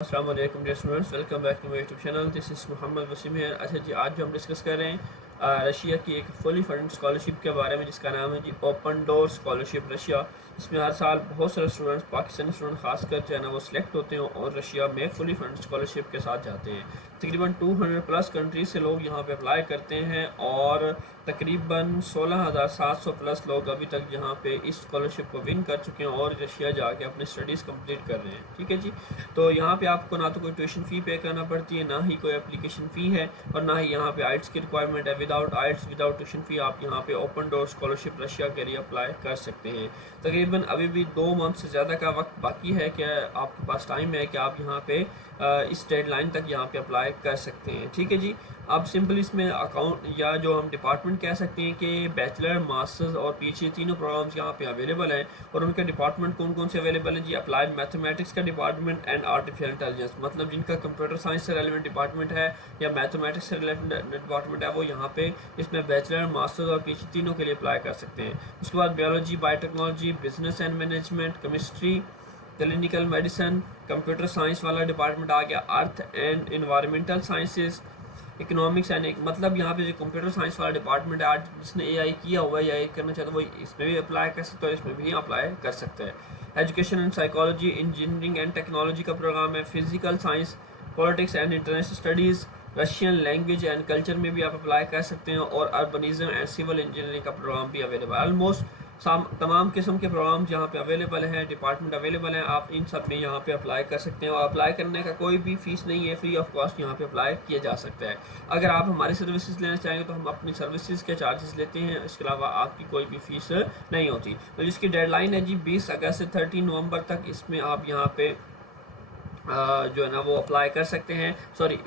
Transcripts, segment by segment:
अस्सलाम वालेकुम dear students, welcome back to my YouTube channel. This is Mohammad Wasim है। अच्छा जी, आज जो हम डिस्कस कर रहे हैं रशिया की एक फुली फंड स्कॉलरशिप के बारे में, जिसका नाम है जी ओपन डोर स्कॉलरशिप रशिया। इसमें हर साल बहुत सारे स्टूडेंट्स, पाकिस्तानी स्टूडेंट खासकर जो है ना, वो सिलेक्ट होते हैं और रशिया में फुली फंड स्कॉलरशिप के साथ जाते हैं। तकरीबन 200 प्लस कंट्रीज से लोग यहाँ पे अप्लाई करते हैं और तकरीबन 16,700 प्लस लोग अभी तक यहाँ पे इस स्कॉलरशिप को विन कर चुके हैं और रशिया जाके अपनी स्टडीज़ कंप्लीट कर रहे हैं। ठीक है जी, तो यहाँ पे आपको ना तो कोई ट्यूशन फ़ी पे करना पड़ती है, ना ही कोई एप्लीकेशन फ़ी है, और ना ही यहाँ पे आइट्स की रिक्वायरमेंट है। विदाउट आइट्स, विदाउट ट्यूशन फ़ी आप यहाँ पे ओपन डोर स्कॉलरशिप रशिया के लिए अप्लाई कर सकते हैं। तकरीबन अभी भी 2 मंथ से ज़्यादा का वक्त बाकी है कि आपके पास टाइम है कि आप यहाँ पे इस डेडलाइन तक यहाँ पे अप्लाई कर सकते हैं। ठीक है जी, अब सिंपल इसमें अकाउंट या जो हम डिपार्टमेंट कह सकते हैं कि बैचलर, मास्टर्स और पीएचडी तीनों प्रोग्राम्स यहाँ पे अवेलेबल हैं। और उनके डिपार्टमेंट कौन कौन से अवेलेबल हैं जी? अप्लाइड मैथमेटिक्स का डिपार्टमेंट एंड आर्टिफिशियल इंटेलिजेंस, मतलब जिनका कंप्यूटर साइंस से रेलिवेंट डिपार्टमेंट है या मैथमेटिक्स से रिलेटेड डिपार्टमेंट है, वो यहाँ पे इसमें बैचलर, मास्टर्स और पीएचडी तीनों के लिए अप्लाई कर सकते हैं। उसके बाद biology, biotechnology, business and management, chemistry, clinical medicine, computer science वाला डिपार्टमेंट आ गया, earth and environmental sciences, economics and मतलब यहाँ पे जो कंप्यूटर साइंस वाला डिपार्टमेंट है, आज जिसने एआई किया हुआ है या एआई करना चाहता है, वो इसमें भी अप्लाई कर सकता है और इसमें भी अप्लाई कर सकते हैं। Education and psychology, engineering and technology का प्रोग्राम है। Physical science, politics and international studies, Russian language and culture में भी आप अप्लाई कर सकते हैं। और अर्बनिज्म एंड सिविल इंजीनियरिंग का प्रोग्राम भी अवेलेबल है। ऑलमोस्ट तमाम किस्म के प्रोग्राम यहाँ पे अवेलेबल हैं, डिपार्टमेंट अवेलेबल हैं। आप इन सब में यहाँ पे अप्लाई कर सकते हैं और अप्लाई करने का कोई भी फीस नहीं है, फ्री ऑफ कॉस्ट यहाँ पे अप्लाई किया जा सकता है। अगर आप हमारी सर्विसेज लेना चाहेंगे तो हम अपनी सर्विसेज के चार्जेस लेते हैं, इसके अलावा आपकी कोई भी फीस नहीं होती। तो जिसकी डेडलाइन है जी 20 अगस्त से 30 नवंबर तक, इसमें आप यहाँ पे जो है ना वो अप्लाई कर सकते हैं। सॉरी,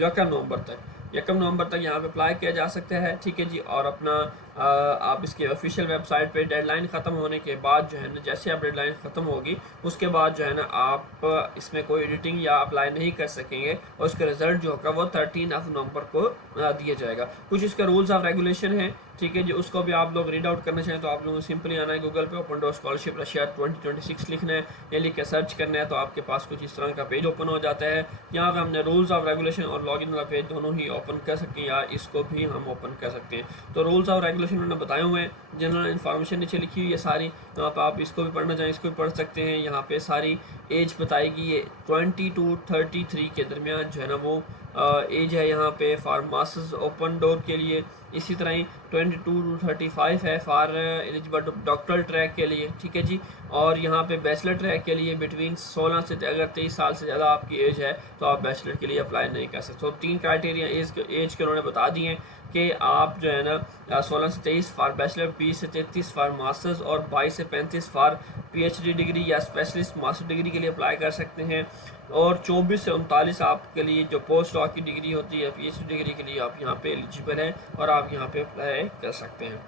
1 नवंबर तक यहाँ पे अप्लाई किया जा सकता है। ठीक है जी, और अपना आप इसके ऑफिशियल वेबसाइट पे डेडलाइन ख़त्म होने के बाद जो है ना, जैसे आप डेडलाइन ख़त्म होगी उसके बाद जो है ना, आप इसमें कोई एडिटिंग या अप्लाई नहीं कर सकेंगे और उसका रिजल्ट जो होगा वो 13 नवंबर को दिया जाएगा। कुछ इसका रूल्स ऑफ रेगुलेशन है, ठीक है जी, उसको भी आप लोग रीड आउट करना चाहें तो आप लोगों को सिंपली आना है गूगल पे, ओपन डोर स्कॉलरशिप रशिया 2026 लिखना है, ये लिख के सर्च करना है तो आपके पास कुछ इस तरह का पेज ओपन हो जाता है। यहाँ पे हमने रूल्स ऑफ रेगुलेशन और लॉगिन वाला पेज दोनों ही ओपन कर सकते हैं या इसको भी हम ओपन कर सकते हैं। तो रूल्स ऑफ रेगुलेशन उन्होंने बताए हुए हैं, जनरल इन्फॉर्मेशन नीचे लिखी हुई है सारी, यहाँ पर आप इसको भी पढ़ना चाहें इसको भी पढ़ सकते हैं। यहाँ पे सारी एज बताएगी, ये 20 to 33 के दरमियान जो है ना वो एज है यहाँ पे फॉर मास्टर्स ओपन डोर के लिए। इसी तरह ही 22 to 35 है फॉर एलिजिबल डॉक्टरल ट्रैक के लिए। ठीक है जी, और यहाँ पे बैचलर ट्रैक के लिए बिटवीन 16 से, अगर 23 साल से ज़्यादा आपकी एज है तो आप बैचलर के लिए अप्लाई नहीं कर सकते। तो 3 क्राइटेरिया एज के उन्होंने बता दिए हैं कि आप जो है ना 16 से 23 फॉर बैचलर, 20 से 33 फॉर मास्टर्स और 22 से 35 फॉर पीएचडी डिग्री या स्पेशलिस्ट मास्टर डिग्री के लिए अप्लाई कर सकते हैं। और 24 से 39 आपके लिए जो पोस्ट डॉक की डिग्री होती है, पीएचडी डिग्री के लिए आप यहाँ पे एलिजिबल हैं और आप यहाँ पे अप्लाई कर सकते हैं।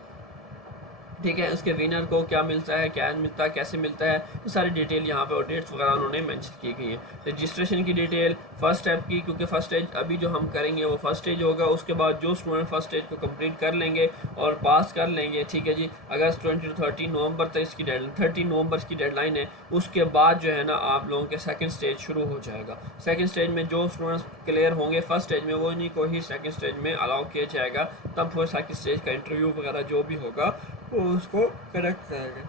ठीक है, उसके विनर को क्या मिलता है, क्या मिलता है, कैसे मिलता है, ये सारी डिटेल यहाँ पे और डेट्स वगैरह उन्होंने मेंशन की गई है। रजिस्ट्रेशन की डिटेल, फर्स्ट स्टेप की, क्योंकि फर्स्ट स्टेज अभी जो हम करेंगे वो फर्स्ट स्टेज होगा। उसके बाद जो स्टूडेंट फर्स्ट स्टेज को कंप्लीट कर लेंगे और पास कर लेंगे, ठीक है जी, अगस्त 20 to 30 नवंबर तक इसकी डेडलाइन, 30 नवंबर की डेडलाइन है। उसके बाद जो है ना आप लोगों के सेकंड स्टेज शुरू हो जाएगा। सेकंड स्टेज में जो स्टूडेंट्स क्लियर होंगे फर्स्ट स्टेज में, वो इन्हीं को ही सेकंड स्टेज में अलाउ किया जाएगा। तब फिर सेकंड स्टेज का इंटरव्यू वगैरह जो भी होगा वो उसको करेक्ट करेंगे।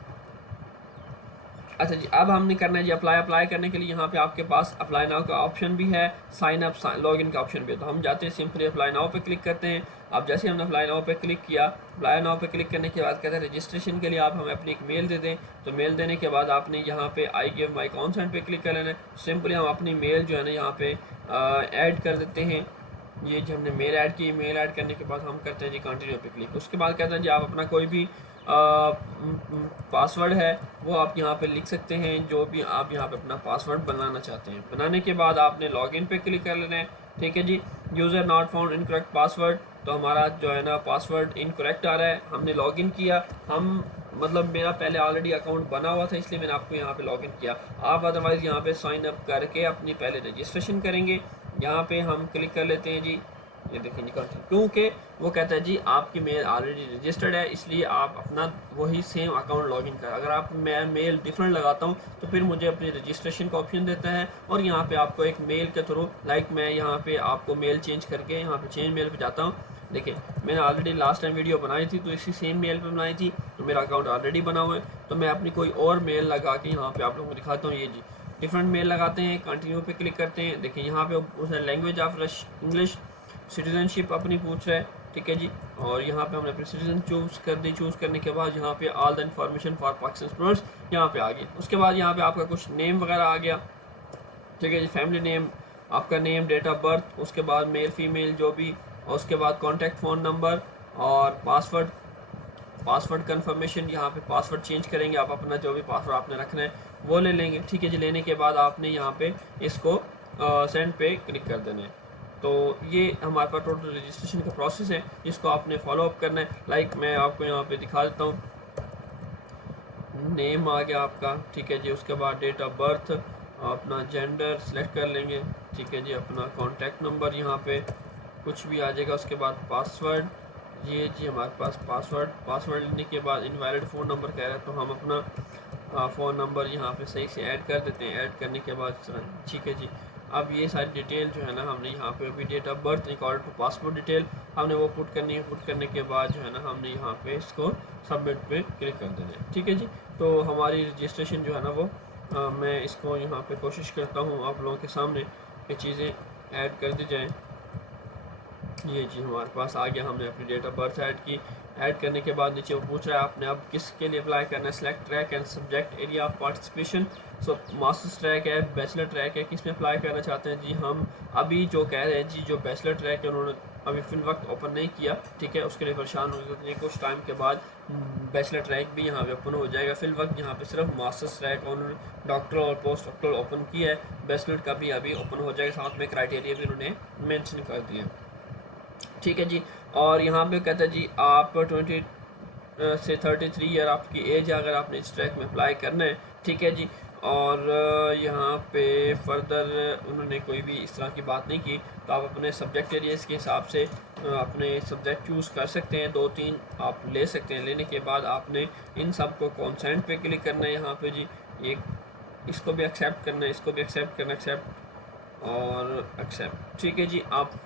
अच्छा जी, अब हमने करना है जी अप्लाई करने के लिए यहाँ पे आपके पास अप्लाई नाउ का ऑप्शन भी है, साइन अप लॉगिन का ऑप्शन भी है। तो हम जाते हैं सिंपली अप्लाई नाउ पे क्लिक करते हैं। अब जैसे हमने अप्लाई नाउ पे क्लिक किया, अप्लाई नाउ पे क्लिक करने के बाद कहते हैं रजिस्ट्रेशन के लिए आप हमें अपनी एक मेल दे दें। तो मेल देने के बाद आपने यहाँ पे आई गिव माई कॉन्सेंट पे क्लिक कर लेना है। सिंपली हम अपनी मेल जो है ना यहाँ पे ऐड कर देते हैं। ये जो हमने मेल ऐड की, मेल ऐड करने के बाद हम करते हैं जी कंटिन्यू पे क्लिक। उसके बाद कहते हैं जी आप अपना कोई भी पासवर्ड है वो आप यहाँ पे लिख सकते हैं, जो भी आप यहाँ पे अपना पासवर्ड बनाना चाहते हैं। बनाने के बाद आपने लॉगिन पे क्लिक कर लेना है। ठीक है जी, user not found incorrect password, तो हमारा जो है ना पासवर्ड इनकरेक्ट आ रहा है। हमने लॉगिन किया, हम मतलब मेरा पहले ऑलरेडी अकाउंट बना हुआ था इसलिए मैंने आपको यहाँ पे लॉगिन किया। आप अदरवाइज़ यहाँ पे साइन अप करके अपनी पहले रजिस्ट्रेशन करेंगे। यहाँ पे हम क्लिक कर लेते हैं जी ये देखें जी कंटिन्यू, क्योंकि वो कहता है जी आपकी मेल ऑलरेडी रजिस्टर्ड है, इसलिए आप अपना वही सेम अकाउंट लॉगिन कर। अगर आप मैं मेल डिफरेंट लगाता हूँ तो फिर मुझे अपनी रजिस्ट्रेशन का ऑप्शन देता है, और यहाँ पे आपको एक मेल के थ्रू, लाइक मैं यहाँ पे आपको मेल चेंज करके यहाँ पे चेंज मेल पे जाता हूँ। देखिए मैंने ऑलरेडी लास्ट टाइम वीडियो बनाई थी तो इसी सेम मेल पे बनाई थी, तो मेरा अकाउंट ऑलरेडी बना हुआ है। तो मैं अपनी कोई और मेल लगा के यहाँ पे आप लोगों को दिखाता हूँ। ये जी डिफरेंट मेल लगाते हैं, कंटिन्यू पे क्लिक करते हैं। देखिए यहाँ पे उसने लैंग्वेज ऑफ इंग्लिश, सिटीजनशिप अपनी पूछ रहा है, ठीक है जी। और यहाँ पे हमने अपनी सिटीजन चूज़ कर दी। चूज़ करने के बाद यहाँ पे all the information for Pakistan students यहाँ पे आ गया। उसके बाद यहाँ पे आपका कुछ नेम वगैरह आ गया, ठीक है जी। फैमिली नेम, आपका नेम, डेट ऑफ बर्थ, उसके बाद मेल फीमेल जो भी, और उसके बाद कॉन्टैक्ट फ़ोन नंबर और पासवर्ड कंफर्मेशन। यहाँ पे पासवर्ड चेंज करेंगे आप, अपना जो भी पासवर्ड आपने रखना है वो ले लेंगे, ठीक है जी। लेने के बाद आपने यहाँ पे इसको सेंड पे क्लिक कर देना है। तो ये हमारे पास टोटल रजिस्ट्रेशन का प्रोसेस है, इसको आपने फॉलो अप करना है। लाइक मैं आपको यहाँ पे दिखा देता हूँ, नेम आ गया आपका, ठीक है जी। उसके बाद डेट ऑफ बर्थ, अपना जेंडर सेलेक्ट कर लेंगे, ठीक है जी। अपना कॉन्टैक्ट नंबर यहाँ पे कुछ भी आ जाएगा। उसके बाद पासवर्ड, ये जी हमारे पास पासवर्ड लेने के बाद इनवैलिड फ़ोन नंबर कह रहा है, तो हम अपना फ़ोन नंबर यहाँ पे सही से ऐड कर देते हैं। ऐड करने के बाद ठीक है जी। अब ये सारी डिटेल जो है ना हमने यहाँ पे अभी date of birth according to passport detail हमने वो पुट करनी है। पुट करने के बाद जो है ना हमने यहाँ पे इसको सबमिट पे क्लिक कर देना है, ठीक है जी। तो हमारी रजिस्ट्रेशन जो है ना वो मैं इसको यहाँ पे कोशिश करता हूँ आप लोगों के सामने कि चीज़ें ऐड कर दी जाएँ। ये जी हमारे पास आ गया, हमने अपनी डेट ऑफ बर्थ ऐड की। ऐड करने के बाद नीचे वो पूछ रहा है आपने अब किसके लिए अप्लाई करना है। Select track and subject area of participation. So masters track है, बैचलर ट्रैक है, किस में अप्लाई करना चाहते हैं जी। हम अभी जो कह रहे हैं जी, जो बैचलर ट्रैक है उन्होंने अभी फिल वक्त ओपन नहीं किया, ठीक है। उसके लिए परेशान हो सकते हैं, कुछ टाइम के बाद बैचलर ट्रैक भी यहाँ पे ओपन हो जाएगा। फिल वक्त यहाँ पे सिर्फ मास्टर्स ट्रैक उन्होंने डॉक्टर और पोस्ट डॉक्टर ओपन किया है, बैचलर का भी अभी ओपन हो जाएगा। साथ में क्राइटेरिया भी उन्होंने मैंशन कर दिया, ठीक है जी। और यहाँ पे कहता है जी आप 20 से 33 ईयर आपकी एज है अगर आपने इस ट्रैक में अप्लाई करना है, ठीक है जी। और यहाँ पे फर्दर उन्होंने कोई भी इस तरह की बात नहीं की, तो आप अपने सब्जेक्ट एरियाज़ के हिसाब से अपने सब्जेक्ट चूज़ कर सकते हैं। 2-3 आप ले सकते हैं। लेने के बाद आपने इन सब को कॉन्सेंट पे क्लिक करना है यहाँ पे जी। ये इसको भी एक्सेप्ट करना है, इसको भी एक्सेप्ट करना, एक्सेप्ट और एक्सेप्ट, ठीक है जी। आप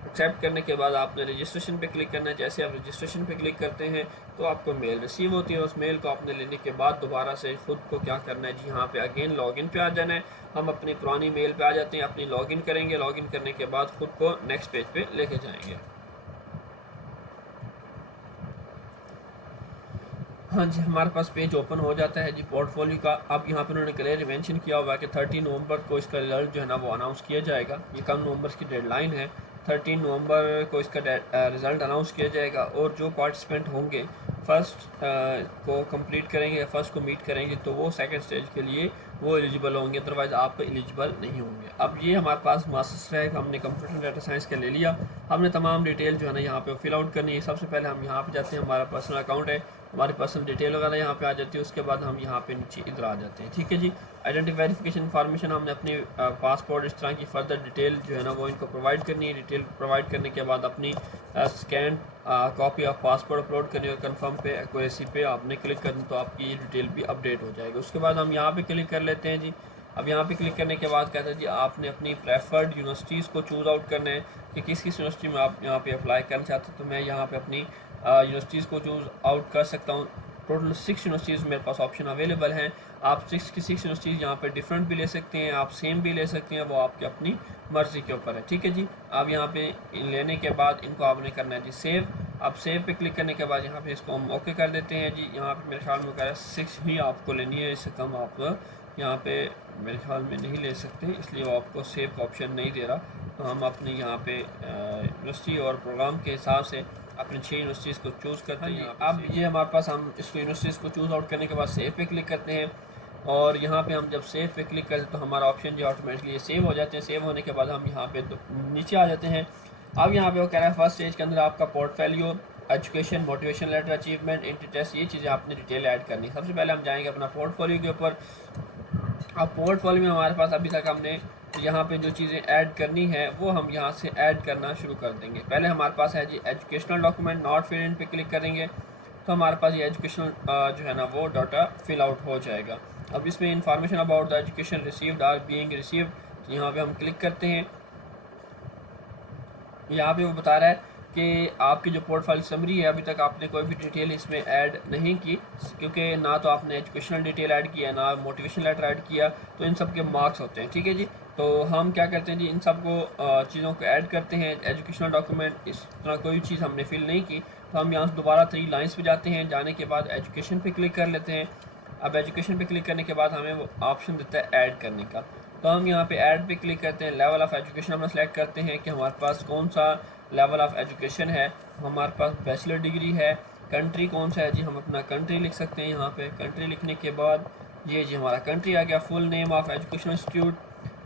एक्सेप्ट करने के बाद आपने रजिस्ट्रेशन पे क्लिक करना है। जैसे आप रजिस्ट्रेशन पे क्लिक करते हैं तो आपको मेल रिसीव होती है। उस मेल को आपने लेने के बाद दोबारा से ख़ुद को क्या करना है जी, यहाँ पे अगेन लॉगिन पे आ जाना है। हम अपनी पुरानी मेल पे आ जाते हैं, अपनी लॉगिन करेंगे। लॉगिन करने के बाद ख़ुद को नेक्स्ट पेज पे लेके जाएंगे। हाँ जी, हमारे पास पेज ओपन हो जाता है जी पोर्टफोलियो का। अब यहाँ पे उन्होंने क्लियर मेंशन किया हुआ है कि 30 नवंबर को इसका रिज़ल्ट जो है ना वो अनाउंस किया जाएगा। ये कम नवंबर की डेडलाइन है, 13 नवंबर को इसका रिज़ल्ट अनाउंस किया जाएगा। और जो पार्टिसिपेंट होंगे फर्स्ट को कंप्लीट करेंगे, फर्स्ट को मीट करेंगे, तो वो सेकंड स्टेज के लिए वो एलिजिबल होंगे, अदरवाइज़ आप एलिजिबल नहीं होंगे। अब ये हमारे पास मास्टर्स ट्रैक हमने कंप्यूटर डेटा साइंस का ले लिया। हमने तमाम डिटेल जो है ना यहाँ पे फिल आउट करनी है। सबसे पहले हम यहाँ पे जाते हैं, हमारा पर्सनल अकाउंट है, हमारी पर्सनल डिटेल वगैरह यहाँ पे आ जाती है। उसके बाद हम यहाँ पे नीचे इधर आ जाते हैं, ठीक है जी। आइडेंटिटी वेरिफिकेशन इन्फॉर्मेशन हमने अपनी पासपोर्ट इस तरह की फर्दर डिटेल जो है ना वो इनको प्रोवाइड करनी है। डिटेल प्रोवाइड करने के बाद अपनी scan copy of passport upload करनी और कंफर्म पे एक्यूरेसी पे आपने क्लिक करनी, तो आपकी ये डिटेल भी अपडेट हो जाएगी। उसके बाद हम यहाँ पे क्लिक कर लेते हैं जी। अब यहाँ पे क्लिक करने के बाद कहता है जी आपने अपनी प्रेफर्ड यूनिवर्सिटीज़ को चूज़ आउट करना है कि किस किस यूनिवर्सिटी में आप यहाँ पे अप्लाई करना चाहते हैं। तो मैं यहाँ पे अपनी यूनिवर्सिटीज़ को चूज़ आउट कर सकता हूँ। टोटल 6 यूनिवर्सिटीज़ मेरे पास ऑप्शन अवेलेबल हैं। आप 6 की 6 यूनिवर्सिटीज़ यहाँ पे डिफरेंट भी ले सकते हैं, आप सेम भी ले सकते हैं, वो आपकी अपनी मर्ज़ी के ऊपर है, ठीक है जी। अब यहाँ पे लेने के बाद इनको आपने करना है जी सेव। अब सेव पे क्लिक करने के बाद यहाँ पे इसको हम ओके कर देते हैं जी। यहाँ पे मेरे ख्याल में कह रहा है 6 ही आपको लेनी है, इससे कम आप यहाँ पे मेरे ख्याल में नहीं ले सकते, इसलिए वो आपको सेव का ऑप्शन नहीं दे रहा। तो हम अपने यहाँ पे यूनिवर्सिटी और प्रोग्राम के हिसाब से अपने 6 यूनिवर्सिटीज़ को चूज़ करते हैं। अब ये हमारे पास हम इसको यूनिवर्सिटीज़ को चूज़ आउट करने के बाद सेव पे क्लिक करते हैं। और यहाँ पे हम जब सेव पे क्लिक करते हैं तो हमारा ऑप्शन जो ऑटोमेटिकली ये सेव हो जाते हैं। सेव होने के बाद हम यहाँ पे नीचे आ जाते हैं। अब यहाँ पे वो कह रहा है फर्स्ट स्टेज के अंदर आपका portfolio, education, motivation letter, achievement, entry test, ये चीज़ें आपने डिटेल ऐड करनी है। सबसे पहले हम जाएंगे अपना पोर्टफोलियो के ऊपर। अब पोर्टफोलियो में हमारे पास अभी तक हमने तो यहाँ पे जो चीज़ें ऐड करनी है वो हम यहाँ से ऐड करना शुरू कर देंगे। पहले हमारे पास है जी educational document, not fill in पे क्लिक करेंगे तो हमारे पास ये एजुकेशनल जो है ना वो डाटा फिल आउट हो जाएगा। अब इसमें information about the education received are being received, यहाँ पे हम क्लिक करते हैं। यहाँ पे वो बता रहा है कि आपकी जो पोर्टफोलियो समरी है अभी तक आपने कोई भी डिटेल इसमें ऐड नहीं की, क्योंकि ना तो आपने एजुकेशनल डिटेल ऐड किया ना मोटिवेशन लेटर ऐड किया, तो इन सब के मार्क्स होते हैं। ठीक है जी, तो हम क्या करते हैं जी, इन सब को चीज़ों को ऐड करते हैं। एजुकेशनल डॉक्यूमेंट इस तरह कोई चीज़ हमने फिल नहीं की तो हम यहाँ से दोबारा 3 लाइन्स पे जाते हैं। जाने के बाद एजुकेशन पे क्लिक कर लेते हैं। अब एजुकेशन पे क्लिक करने के बाद हमें वो ऑप्शन देता है ऐड करने का, तो हम यहाँ पे ऐड पे क्लिक करते हैं। लेवल ऑफ़ एजुकेशन हम सेलेक्ट करते हैं कि हमारे पास कौन सा लेवल ऑफ़ एजुकेशन है। हमारे पास बैचलर डिग्री है। कंट्री कौन सा है जी, हम अपना कंट्री लिख सकते हैं। यहाँ पे कंट्री लिखने के बाद ये जी हमारा कंट्री आ गया। Full name of education institute,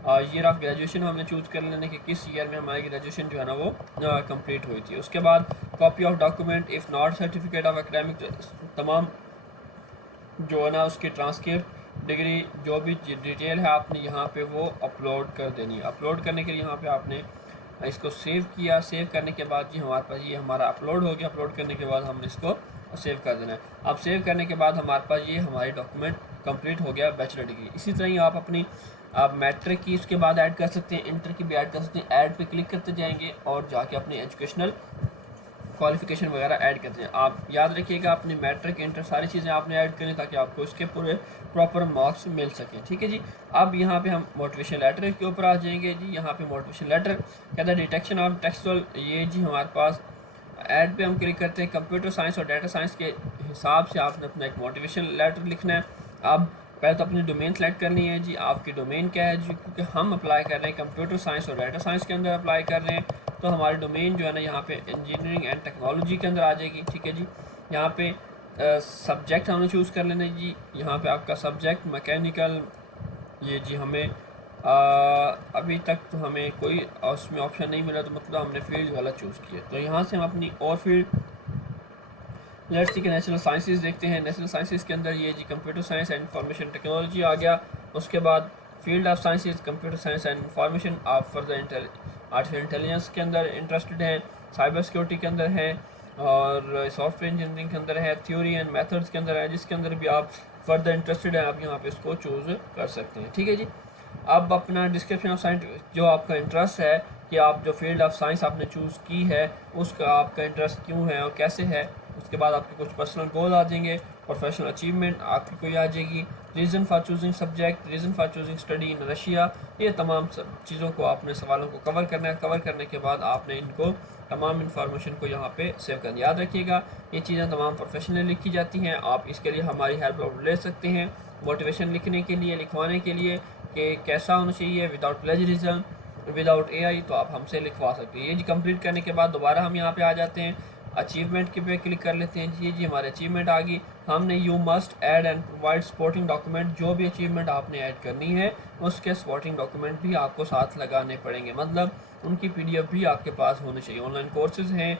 year of graduation हमने चूज़ कर लेने कि किस ईयर में हमारी ग्रेजुएशन जो है ना वो कंप्लीट हुई थी। उसके बाद copy of document if not certificate of academic, तमाम जो है ना उसकी ट्रांसक्रिप्ट डिग्री जो भी डिटेल है आपने यहाँ पे वो अपलोड कर देनी है। अपलोड करने के लिए यहाँ पे आपने इसको सेव किया। सेव करने के बाद जी हमारे पास ये हमारा अपलोड हो गया। अपलोड करने के बाद हमने इसको सेव कर देना है। अब सेव करने के बाद हमारे पास ये हमारी डॉक्यूमेंट कंप्लीट हो गया, बैचलर डिग्री। इसी तरह ही आप अपनी मैट्रिक की उसके बाद ऐड कर सकते हैं, इंटर की भी ऐड कर सकते हैं। ऐड पे क्लिक करते जाएंगे और जाके अपनी एजुकेशनल क्वालिफिकेशन वगैरह ऐड करते हैं। आप याद रखिएगा अपनी मैट्रिक इंटर सारी चीज़ें आपने ऐड करें ताकि आपको इसके पूरे प्रॉपर मार्क्स मिल सकें। ठीक है जी, अब यहाँ पे हम मोटिवेशन लेटर के ऊपर आ जाएंगे जी। यहाँ पे मोटिवेशन लेटर कहता है डिटेक्शन ऑफ टेक्सुअल, ये जी हमारे पास ऐड पे हम क्लिक करते हैं। कंप्यूटर साइंस और डाटा साइंस के हिसाब से आपने अपना एक मोटिवेशन लेटर लिखना है। अब पहले तो अपनी डोमेन सेलेक्ट करनी है जी, आपकी डोमेन क्या है जी, क्योंकि हम अप्लाई कर रहे हैं कंप्यूटर साइंस और डाटा साइंस के अंदर अप्लाई कर रहे हैं, तो हमारी डोमेन जो है ना यहाँ पे इंजीनियरिंग एंड टेक्नोलॉजी के अंदर आ जाएगी। ठीक है जी, यहाँ पे सब्जेक्ट हमने चूज़ कर लेना है जी। यहाँ पे आपका सब्जेक्ट मैकेनिकल, ये जी हमें अभी तक तो हमें कोई उसमें ऑप्शन नहीं मिला, तो मतलब हमने फील्ड वाला चूज़ किया। तो यहाँ से हम अपनी और फील्ड लेट्स सी के नेशनल साइंसेस देखते हैं। नेशनल साइंसेस के अंदर ये जी computer science and information technology आ गया। उसके बाद field of sciences computer science and information, आप फर्दर आर्टिफिशियल इंटेलिजेंस के अंदर इंटरेस्टेड हैं, साइबर सिक्योरिटी के अंदर हैं और सॉफ्टवेयर इंजीनियरिंग के अंदर है, थ्योरी एंड मेथड्स के अंदर है, जिसके अंदर भी आप फर्दर इंटरेस्टेड हैं आप यहाँ पे इसको चूज़ कर सकते हैं। ठीक है जी, अब अपना डिस्क्रिप्शन ऑफ साइंस, जो आपका इंटरेस्ट है कि आप जो फील्ड ऑफ साइंस आपने चूज़ की है उसका आपका इंटरेस्ट क्यों है और कैसे है। उसके बाद आपके कुछ पर्सनल गोल आ जाएंगे, प्रोफेशनल अचीवमेंट आपकी कोई आ जाएगी, reason for choosing subject, reason for choosing study in Russia. ये तमाम सब चीज़ों को आपने सवालों को कवर करना है। कवर करने के बाद आपने इनको तमाम इन्फॉर्मेशन को यहाँ पे सेव करना। याद रखिएगा ये चीज़ें तमाम प्रोफेशनली लिखी जाती हैं। आप इसके लिए हमारी हेल्प ले सकते हैं मोटिवेशन लिखने के लिए, लिखवाने के लिए कि कैसा होना चाहिए विदाउट प्लेजरिज्म, विदाउट एआई, तो आप हमसे लिखवा सकते हैं। ये जी कंप्लीट करने के बाद दोबारा हम यहाँ पे आ जाते हैं, अचीवमेंट के पे क्लिक कर लेते हैं। जी हमारे अचीवमेंट आ गई। हमने you must add and provide supporting document, जो भी अचीवमेंट आपने ऐड करनी है उसके सपोर्टिंग डॉक्यूमेंट भी आपको साथ लगाने पड़ेंगे, मतलब उनकी पीडीएफ भी आपके पास होनी चाहिए। ऑनलाइन कोर्सेज हैं,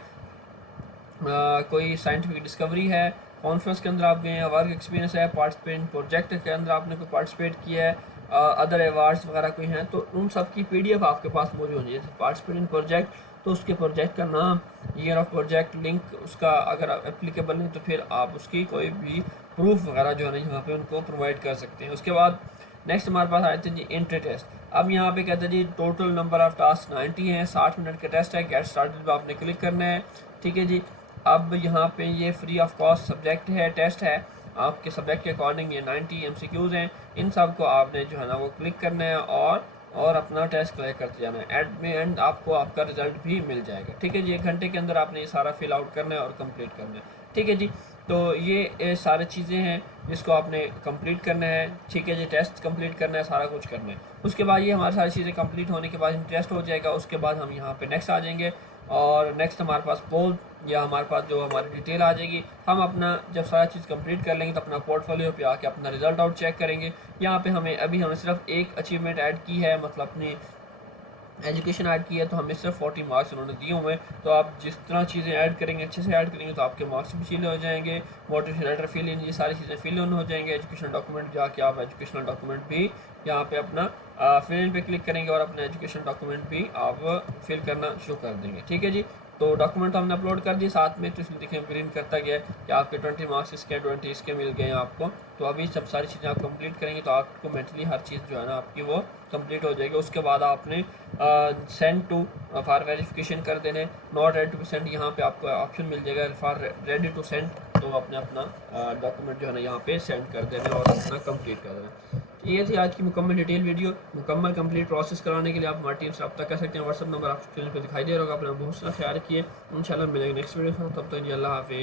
कोई साइंटिफिक डिस्कवरी है, कॉन्फ्रेंस के अंदर आप गए हैं, वर्क एक्सपीरियंस है, पार्टिसिपेट प्रोजेक्ट के अंदर आपने कोई पार्टिसिपेट किया है, अदर अवार्ड्स वगैरह कोई हैं, तो उन सब की पीडीएफ आपके पास मौजूद होनी है। जैसे पार्टिसिपेट इन प्रोजेक्ट, तो उसके प्रोजेक्ट का नाम, ईयर ऑफ प्रोजेक्ट, लिंक उसका अगर एप्लीकेबल है तो फिर आप उसकी कोई भी प्रूफ वगैरह जो है ना यहाँ पे उनको प्रोवाइड कर सकते हैं। उसके बाद नेक्स्ट हमारे पास आए थे जी एंट्री टेस्ट। अब यहाँ पे कहते हैं जी टोटल नंबर ऑफ टास्क 90 हैं, 60 मिनट का टेस्ट है। गेट स्टार्टेड पे आपने क्लिक करना है। ठीक है जी, अब यहाँ पे ये फ्री ऑफ कॉस्ट सब्जेक्ट है, टेस्ट है, आपके सब्जेक्ट के अकॉर्डिंग ये 90 MCQs हैं। इन सब को आपने जो है ना वो क्लिक करना है और अपना टेस्ट क्लियर करते जाना है। एट में एंड आपको आपका रिजल्ट भी मिल जाएगा। ठीक है जी, 1 घंटे के अंदर आपने ये सारा फिल आउट करना है और कंप्लीट करना है। ठीक है जी, तो ये सारी चीज़ें हैं जिसको आपने कंप्लीट करना है। ठीक है जी, टेस्ट कंप्लीट करना है, सारा कुछ करना है। उसके बाद ये हमारी सारी चीज़ें कंप्लीट होने के बाद टेस्ट हो जाएगा। उसके बाद हम यहाँ पे नेक्स्ट आ जाएंगे और नेक्स्ट हमारे पास पोल या हमारे पास जो हमारी डिटेल आ जाएगी। हम अपना जब सारा चीज़ कंप्लीट कर लेंगे तो अपना पोर्टफोलियो पे आके अपना रिजल्ट आउट चेक करेंगे। यहाँ पे हमने सिर्फ एक अचीवमेंट ऐड की है, मतलब अपनी एजुकेशन ऐड की है, तो हमें सिर्फ 40 मार्क्स उन्होंने दिए हुए हैं। तो आप जिस तरह चीज़ें ऐड करेंगे, अच्छे से ऐड करेंगे, तो आपके मार्क्स भी फिल हो जाएंगे। मोटिवेशन लेटर फिल इन, ये सारी चीज़ें फिल इन हो जाएंगे। एजुकेशनल डॉक्यूमेंट जाके आप एजुकेशनल डॉक्यूमेंट भी यहाँ पे अपना फिल इन पे क्लिक करेंगे और अपना एजुकेशन डॉक्यूमेंट भी आप फिल करना शुरू कर देंगे। ठीक है जी, तो डॉक्यूमेंट हमने अपलोड कर दिए, साथ में तो इसमें देखें ग्रीन करता गया है कि आपके 20 मार्क्स इसके 20 इसके मिल गए हैं आपको। तो अभी सब सारी चीज़ें आप कंप्लीट करेंगे तो आपको मेंटली हर चीज़ जो है ना आपकी वो कंप्लीट हो जाएगी। उसके बाद आपने सेंड टू फॉर वेरिफिकेशन कर देने, नॉट रेडी टू सेंड, यहाँ पे आपको ऑप्शन मिल जाएगा फॉर रेडी टू सेंड, तो अपने अपना डॉक्यूमेंट जो है ना यहाँ पे सेंड कर देना और अपना कंप्लीट कर देना। ये थी आज की मुकम्मल डिटेल वीडियो। मुकम्मल कंप्लीट प्रोसेस कराने के लिए आप हमारी टीम से रब्ता कर सकते हैं। व्हाट्सअप नंबर आपको चैनल पर दिखाई दे रहा होगा। अपना बहुत सारा ख्याल रखिए, इंशाल्लाह मिलेंगे नेक्स्ट वीडियो में, तब तक अल्लाह हाफिज़।